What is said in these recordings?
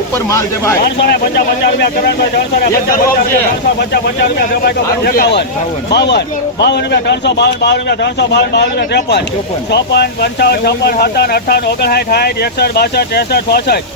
ઉપર માલ છે ભાઈ બાવન બાવન રૂપિયા ત્રણસો બાવન બાવન રૂપિયા ત્રણસો બાવન બાવન રૂપિયા ત્રેપન ચોપન ચોપન પંચાવન છપ્પન સત્તાવન અઠાવન ઓગણસાઠ સાઠ એકસઠ બાસઠ ત્રેસઠ ચોસઠ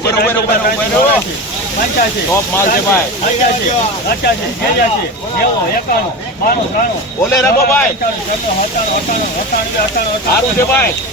300 300 300 300 300 300 300 300 300 300 300 300 300 300 300 300 300 300 300 300 300 300 300 300 300 300 300 300 300 300 300 300 300 300 300 300 300 300 300 300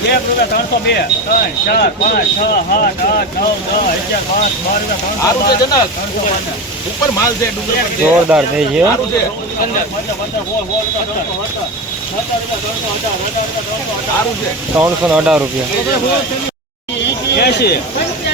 જોરદાર થઈ ગયો ત્રણસો ને અઢાર રૂપિયા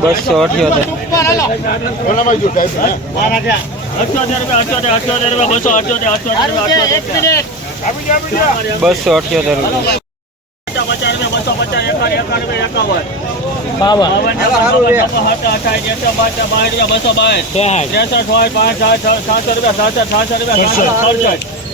بس سو اٹھ ہی ہوتا ہے بس سو اٹھ ہی ہوتا ہے بچا بچا بچا بچا ایک کار ایک کار میں ایک کار ہوا ہے بابا بابا جیسا ہاتھ اٹھائے جیسا بچا باہر جیسا بچا باہر جیسا ٹھوائے پانچ سات سات سات سات روپیہ سات سات سات روپیہ سات سات سات سات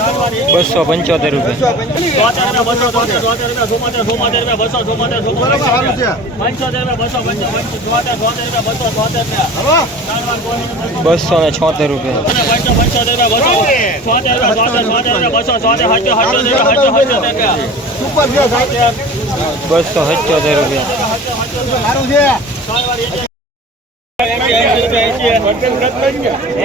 بس سو پنچوتے روپے بس سو چھوتے روپے بس سو چوتے روپے ہر روپیہ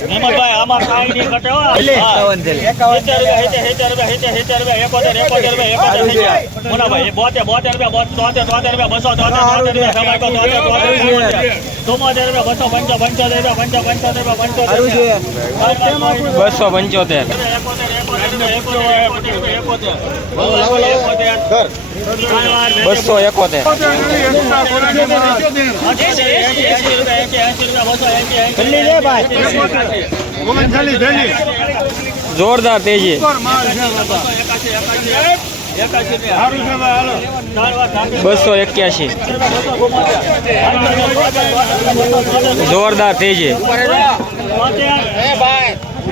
روپنا سو روپئے پنچا روپئے سو اکوتے زوردار تیزی بسو اکیاسی زوردار تیزی